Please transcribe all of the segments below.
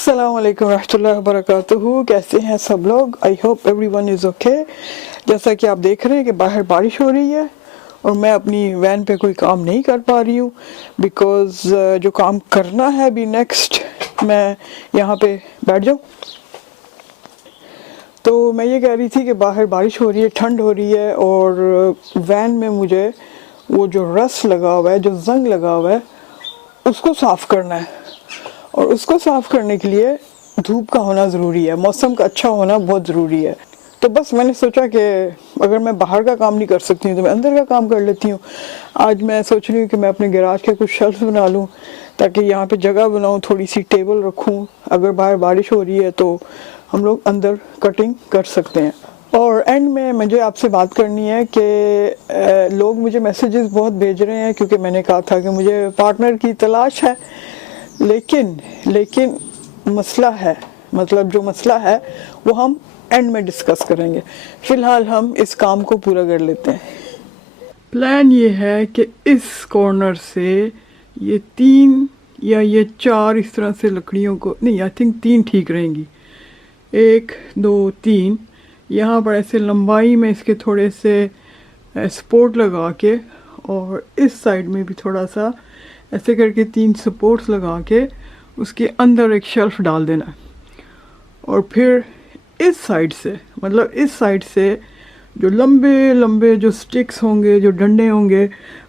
अस्सलाम वालेकुम रहमतुल्लाहि व बरकातुहू। कैसे हैं सब लोग? I hope everyone is okay. जैसा कि आप देख रहे हैं कि बाहर बारिश हो रही है और मैं अपनी वैन पे कोई काम नहीं कर पा रही हूँ बिकॉज़ जो काम करना है अभी नेक्स्ट, मैं यहाँ पे बैठ जाऊँ। तो मैं ये कह रही थी कि बाहर बारिश हो रही है, ठंड हो रही है और वैन में मुझे वो जो रस लगा हुआ है, जो जंग लगा हुआ है, उसको साफ़ करना है। और उसको साफ़ करने के लिए धूप का होना ज़रूरी है, मौसम का अच्छा होना बहुत ज़रूरी है। तो बस मैंने सोचा कि अगर मैं बाहर का काम नहीं कर सकती हूँ तो मैं अंदर का काम कर लेती हूँ। आज मैं सोच रही हूँ कि मैं अपने गैराज के कुछ शेल्फ बना लूँ ताकि यहाँ पे जगह बनाऊँ, थोड़ी सी टेबल रखूँ। अगर बाहर बारिश हो रही है तो हम लोग अंदर कटिंग कर सकते हैं। और एंड में मुझे आपसे बात करनी है कि लोग मुझे मैसेजेस बहुत भेज रहे हैं क्योंकि मैंने कहा था कि मुझे पार्टनर की तलाश है, लेकिन मसला है, मतलब जो मसला है वो हम एंड में डिस्कस करेंगे। फ़िलहाल हम इस काम को पूरा कर लेते हैं। प्लान ये है कि इस कॉर्नर से ये 3 या ये 4 इस तरह से लकड़ियों को, नहीं आई थिंक 3 ठीक रहेंगी, 1 2 3 यहाँ पर ऐसे लंबाई में इसके थोड़े से सपोर्ट लगा के, और इस साइड में भी थोड़ा सा ऐसे करके 3 सपोर्ट्स लगा के उसके अंदर एक शेल्फ डाल देना है। और फिर इस साइड से, मतलब इस साइड से जो लंबे लंबे जो स्टिक्स होंगे, जो डंडे होंगे,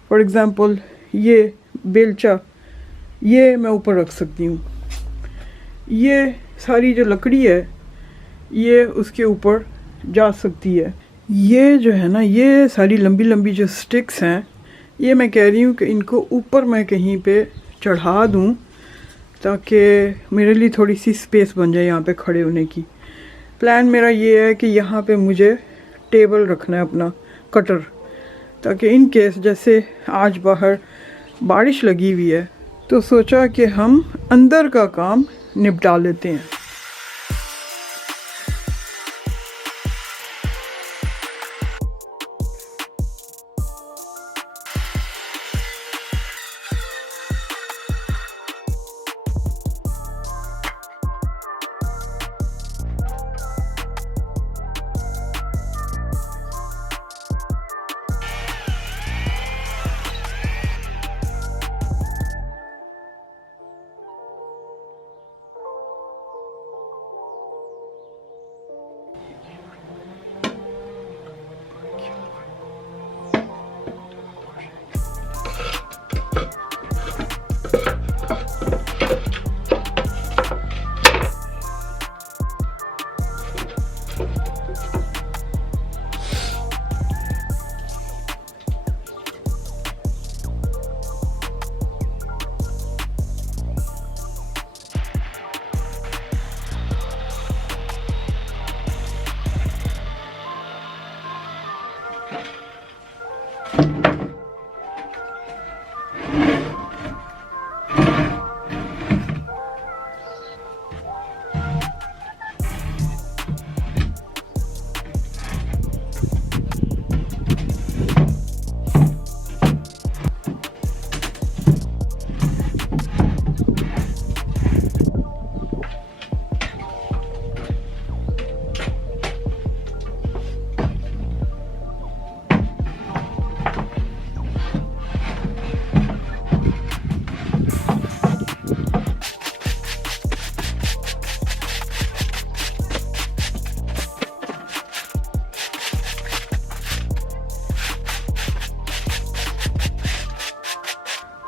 फॉर एग्ज़ाम्पल ये बेलचा, ये मैं ऊपर रख सकती हूँ। ये सारी जो लकड़ी है ये उसके ऊपर जा सकती है। ये जो है ना, ये सारी लंबी लंबी जो स्टिक्स हैं, ये मैं कह रही हूँ कि इनको ऊपर मैं कहीं पे चढ़ा दूँ ताकि मेरे लिए थोड़ी सी स्पेस बन जाए यहाँ पे खड़े होने की। प्लान मेरा ये है कि यहाँ पे मुझे टेबल रखना है अपना, कटर, ताकि इन केस जैसे आज बाहर बारिश लगी हुई है तो सोचा कि हम अंदर का काम निपटा लेते हैं।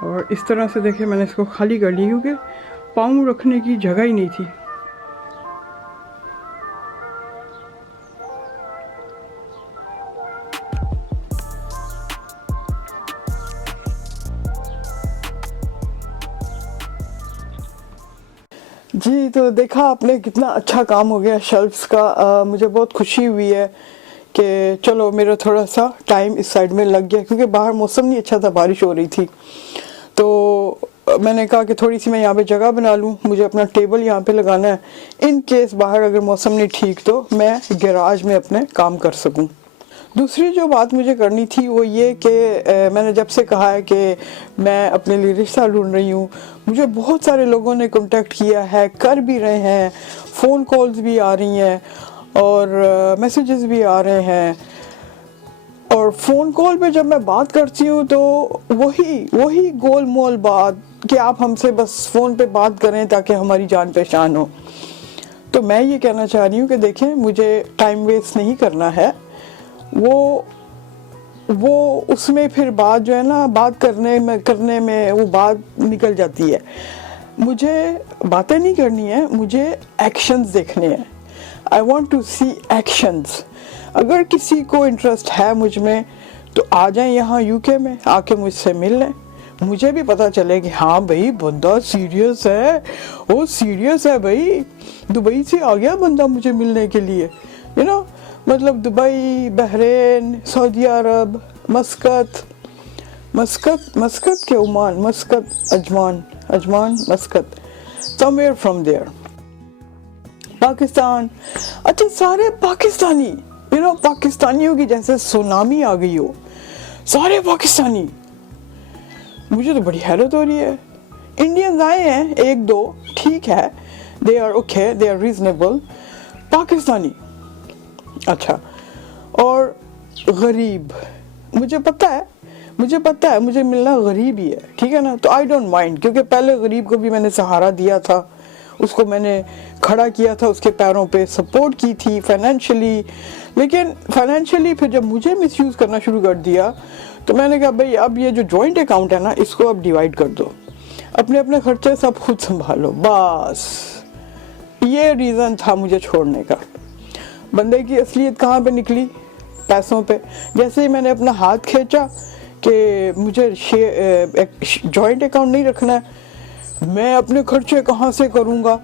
और इस तरह से देखिए मैंने इसको खाली कर ली क्योंकि पाँव रखने की जगह ही नहीं थी। जी, तो देखा आपने कितना अच्छा काम हो गया शेल्फ्स का। मुझे बहुत खुशी हुई है कि चलो मेरा थोड़ा सा टाइम इस साइड में लग गया क्योंकि बाहर मौसम नहीं अच्छा था, बारिश हो रही थी। तो मैंने कहा कि थोड़ी सी मैं यहाँ पे जगह बना लूँ, मुझे अपना टेबल यहाँ पे लगाना है इन केस बाहर अगर मौसम नहीं ठीक तो मैं गैराज में अपने काम कर सकूँ। दूसरी जो बात मुझे करनी थी वो ये कि मैंने जब से कहा है कि मैं अपने लिए रिश्ता ढूंढ रही हूँ, मुझे बहुत सारे लोगों ने कांटेक्ट किया है, कर भी रहे हैं, फ़ोन कॉल्स भी आ रही हैं और मैसेजेस भी आ रहे हैं। और फ़ोन कॉल पे जब मैं बात करती हूँ तो वही गोल मोल बात कि आप हमसे बस फ़ोन पे बात करें ताकि हमारी जान पहचान हो। तो मैं ये कहना चाह रही हूँ कि देखें, मुझे टाइम वेस्ट नहीं करना है। वो उसमें फिर बात जो है ना, बात करने में वो बात निकल जाती है। मुझे बातें नहीं करनी है, मुझे एक्शंस देखने हैं। I want to see actions. अगर किसी को इंटरेस्ट है मुझ में तो आ जाए यहाँ यूके में, आके मुझसे मिल लें। मुझे भी पता चले कि हाँ भाई बंदा सीरियस है, वो सीरियस है भाई, दुबई से आ गया बंदा मुझे मिलने के लिए, यू नो। मतलब Dubai, Bahrain, Saudi Arabia, Muscat के Oman, Ajman Muscat, somewhere from there, Pakistan. अच्छा, सारे पाकिस्तानी, यू नो, पाकिस्तानियों की जैसे सुनामी आ गई हो, सारे पाकिस्तानी। मुझे तो बड़ी हैरत हो रही है। इंडियंस आए हैं एक दो, ठीक है, they are okay, they are reasonable. Pakistani, अच्छा, और गरीब, मुझे पता है मुझे मिलना गरीब ही है, ठीक है ना। तो आई डोंट माइंड, क्योंकि पहले गरीब को भी मैंने सहारा दिया था, उसको मैंने खड़ा किया था, उसके पैरों पे सपोर्ट की थी फाइनेंशियली। लेकिन फाइनेंशियली फिर जब मुझे मिसयूज़ करना शुरू कर दिया तो मैंने कहा भाई अब ये जो जॉइंट अकाउंट है ना, इसको अब डिवाइड कर दो, अपने अपने खर्चे सब खुद संभालो, बस। ये रीज़न था मुझे छोड़ने का। बंदे की असलियत कहाँ पे निकली? पैसों पे। जैसे ही मैंने अपना हाथ खींचा कि मुझे जॉइंट अकाउंट नहीं रखना है, मैं अपने खर्चे कहाँ से करूँगा,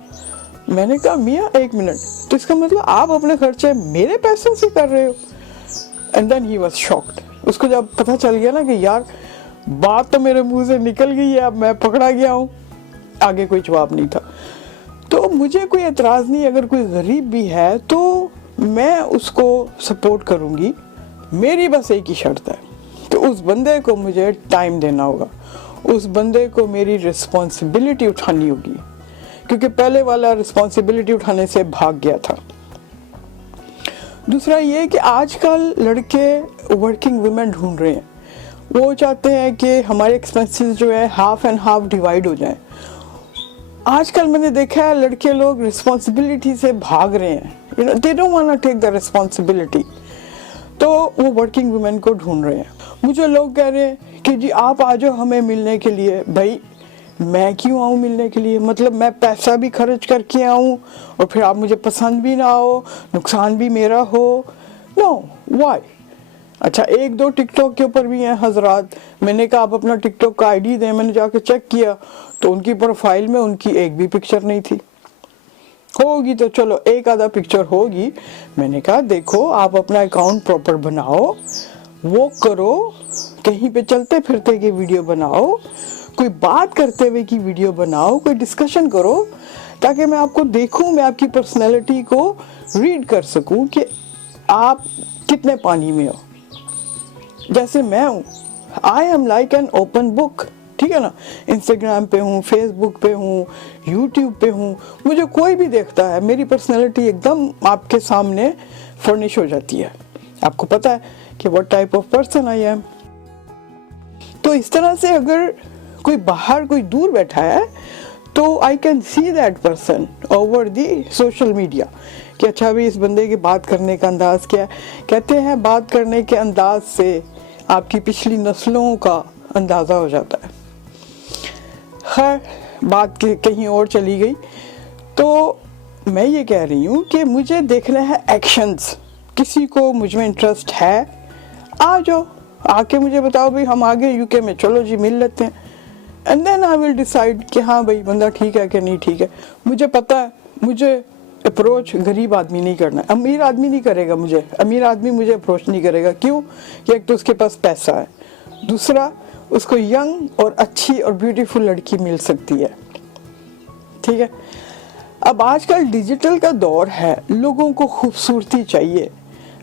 मैंने कहा मियाँ एक मिनट, तो इसका मतलब आप अपने खर्चे मेरे पैसों से कर रहे हो? And then he was shocked. उसको जब पता चल गया ना कि यार बात तो मेरे मुंह से निकल गई है, अब मैं पकड़ा गया हूँ, आगे कोई जवाब नहीं था। तो मुझे कोई एतराज़ नहीं, अगर कोई गरीब भी है तो मैं उसको सपोर्ट करूँगी। मेरी बस एक ही शर्त है, तो उस बंदे को मुझे टाइम देना होगा, उस बंदे को मेरी रिस्पॉन्सिबिलिटी उठानी होगी, क्योंकि पहले वाला रिस्पॉन्सिबिलिटी उठाने से भाग गया था। दूसरा ये कि आजकल लड़के वर्किंग वुमेन ढूंढ रहे हैं, वो चाहते हैं कि हमारे एक्सपेंसेस जो है हाफ एंड हाफ डिवाइड हो जाए। आजकल मैंने देखा है लड़के लोग रिस्पॉन्सिबिलिटी से भाग रहे हैं, you know, they don't want to take the responsibility, तो वो वर्किंग वुमेन को ढूंढ रहे हैं। मुझे लोग कह रहे हैं कि जी आप आ जाओ हमें मिलने के लिए। भाई मैं क्यों आऊँ मिलने के लिए? मतलब मैं पैसा भी खर्च करके आऊँ और फिर आप मुझे पसंद भी ना हो, नुकसान भी मेरा हो? No, why? अच्छा, एक दो टिकटॉक के ऊपर भी हैं हजरात, मैंने कहा आप अपना टिकटॉक का आईडी दें, मैंने जाके चेक किया तो उनकी प्रोफाइल में उनकी एक भी पिक्चर नहीं थी। होगी तो चलो एक आधा पिक्चर होगी। मैंने कहा देखो आप अपना अकाउंट प्रॉपर बनाओ, वो करो, कहीं पे चलते फिरते की वीडियो बनाओ, कोई बात करते हुए की वीडियो बनाओ, कोई डिस्कशन करो, ताकि मैं आपको देखूं, मैं आपकी पर्सनैलिटी को रीड कर सकूं कि आप कितने पानी में हो। जैसे मैं हूँ, I am like an open book, ठीक है ना। इंस्टाग्राम पे हूँ, फेसबुक पे हूँ, यूट्यूब पे हूँ, मुझे कोई भी देखता है, मेरी पर्सनैलिटी एकदम आपके सामने फर्निश हो जाती है। आपको पता है कि what type of person I am. तो इस तरह से अगर कोई बाहर, कोई दूर बैठा है तो I can see that person over the social media कि अच्छा भाई इस बंदे के बात करने का अंदाज क्या है। कहते हैं बात करने के अंदाज से आपकी पिछली नस्लों का अंदाज़ा हो जाता है। खैर, बात के कहीं और चली गई। तो मैं ये कह रही हूँ कि मुझे देखना है एक्शंस। किसी को मुझ में इंटरेस्ट है, आ जाओ, आके मुझे बताओ भाई हम आगे यूके में, चलो जी मिल लेते हैं, and then I will decide कि हाँ भाई बंदा ठीक है कि नहीं ठीक है। मुझे पता है मुझे अप्रोच गरीब आदमी नहीं करना है, अमीर आदमी नहीं करेगा मुझे, अमीर आदमी मुझे अप्रोच नहीं करेगा। क्यों? कि एक तो उसके पास पैसा है, दूसरा उसको यंग और अच्छी और ब्यूटीफुल लड़की मिल सकती है, ठीक है। अब आजकल डिजिटल का दौर है, लोगों को खूबसूरती चाहिए।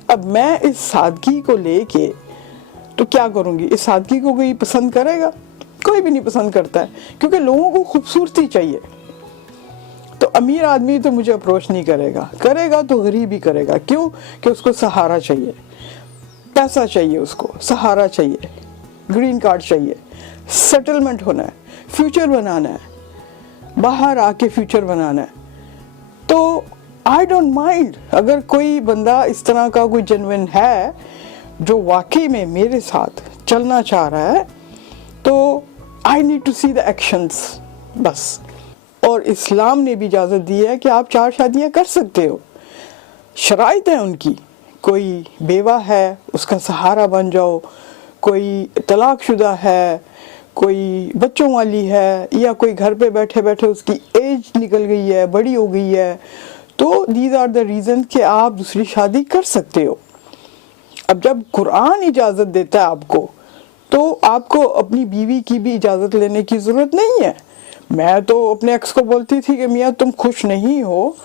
अब मैं इस सादगी को लेके तो क्या करूंगी? इस सादगी को कोई पसंद करेगा? कोई भी नहीं पसंद करता है, क्योंकि लोगों को खूबसूरती चाहिए। तो अमीर आदमी तो मुझे अप्रोच नहीं करेगा, करेगा तो गरीब ही करेगा। क्यों? कि उसको सहारा चाहिए, पैसा चाहिए, उसको सहारा चाहिए, ग्रीन कार्ड चाहिए, सेटलमेंट होना है, फ्यूचर बनाना है, बाहर आके फ्यूचर बनाना है। तो आई डोंट माइंड अगर कोई बंदा इस तरह का कोई जेन्युइन है जो वाकई में मेरे साथ चलना चाह रहा है, तो I need to see the actions बस। और इस्लाम ने भी इजाज़त दी है कि आप 4 शादियां कर सकते हो, शराइत है उनकी। कोई बेवा है उसका सहारा बन जाओ, कोई तलाकशुदा है, कोई बच्चों वाली है, या कोई घर पे बैठे बैठे उसकी एज निकल गई है, बड़ी हो गई है, तो दीज आर द रीज़न कि आप दूसरी शादी कर सकते हो। अब जब कुरान इजाज़त देता है आपको, तो आपको अपनी बीवी की भी इजाज़त लेने की ज़रूरत नहीं है। मैं तो अपने एक्स को बोलती थी कि मियाँ तुम खुश नहीं हो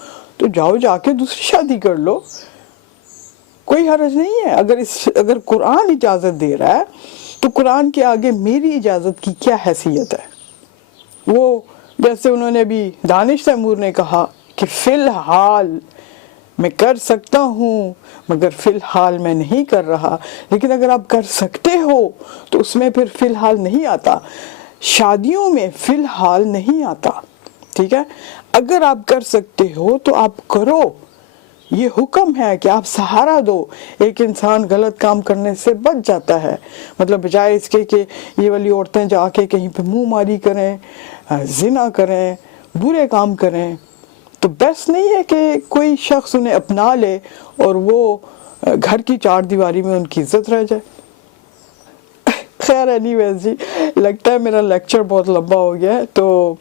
तो जाओ जाके दूसरी शादी कर लो, कोई हर्ज नहीं है। अगर कुरान इजाज़त दे रहा है तो कुरान के आगे मेरी इजाज़त की क्या हैसियत है? वो जैसे उन्होंने अभी दानिश तैमूर ने कहा कि फ़िलहाल मैं कर सकता हूँ मगर फ़िलहाल मैं नहीं कर रहा। लेकिन अगर आप कर सकते हो तो उसमें फिर फ़िलहाल नहीं आता, शादियों में फ़िलहाल नहीं आता। ठीक है, अगर आप कर सकते हो तो आप करो, ये हुक्म है कि आप सहारा दो। एक इंसान गलत काम करने से बच जाता है, मतलब बजाय इसके कि ये वाली औरतें जाके कहीं पे मुंह मारी करें, जिना करें, बुरे काम करें, तो बेस्ट नहीं है कि कोई शख्स उन्हें अपना ले और वो घर की 4 दीवारी में उनकी इज्जत रह जाए। खैर एनीवेज जी, लगता है मेरा लेक्चर बहुत लंबा हो गया है, तो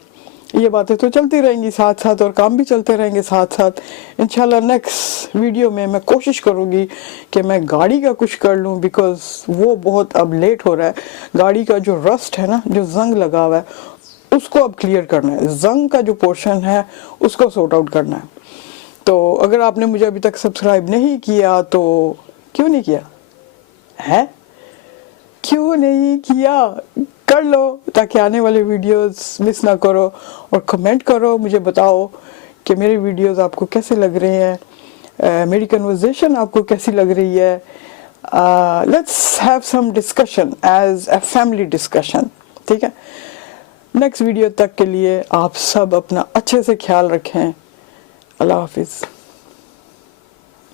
ये बातें तो चलती रहेंगी साथ साथ और काम भी चलते रहेंगे साथ साथ। इंशाल्लाह नेक्स्ट वीडियो में मैं कोशिश करूँगी कि मैं गाड़ी का कुछ कर लूँ, बिकॉज वो बहुत अब लेट हो रहा है। गाड़ी का जो रस्ट है ना, जो जंग लगा हुआ है, उसको अब क्लियर करना है, जंग का जो पोर्शन है उसको सॉर्ट आउट करना है। तो अगर आपने मुझे अभी तक सब्सक्राइब नहीं किया तो क्यों नहीं किया है? क्यों नहीं किया? कर लो ताकि आने वाले वीडियोस मिस ना करो, और कमेंट करो, मुझे बताओ कि मेरे वीडियोस आपको कैसे लग रहे हैं, मेरी कन्वर्सेशन आपको कैसी लग रही है। Let's have some discussion as a family discussion. ठीक है, नेक्स्ट वीडियो तक के लिए आप सब अपना अच्छे से ख्याल रखें। अल्लाह हाफिज़।